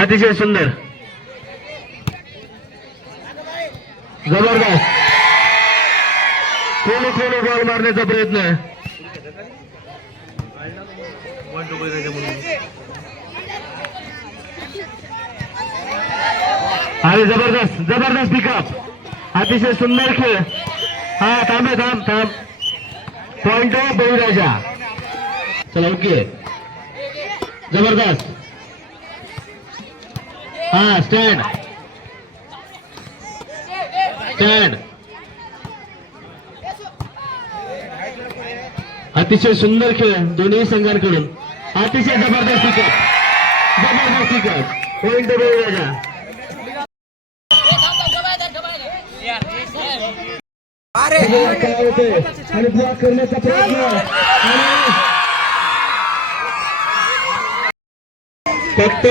अतिशय सुंदर जबरदस्त खोलो खोलो बॉल मारण्याचा प्रयत्न अरे जबरदस्त जबरदस्त पिकअप अतिशय सुंदर खेळ हा थांब थांब पॉइंट बळीराजा चला ओके जबरदस्त हा स्टँड स्टँड अतिशय सुंदर खेळ दोन्ही संघांकडून अतिशय जबरदस्त पिकअप पॉइंट बळीराजा आणि ब्लॉक करण्याचा प्रयत्न फक्त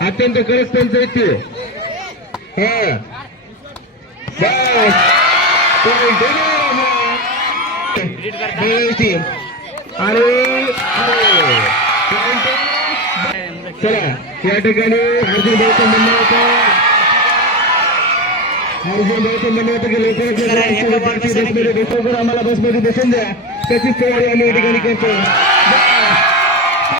अत्यंत कडक पंचायती चला या ठिकाणी अर्जुन भाऊचं म्हणणं होतं की लवकरच आम्हाला बसमध्ये बसून द्या त्याचीच तयारी आम्ही या ठिकाणी करतो.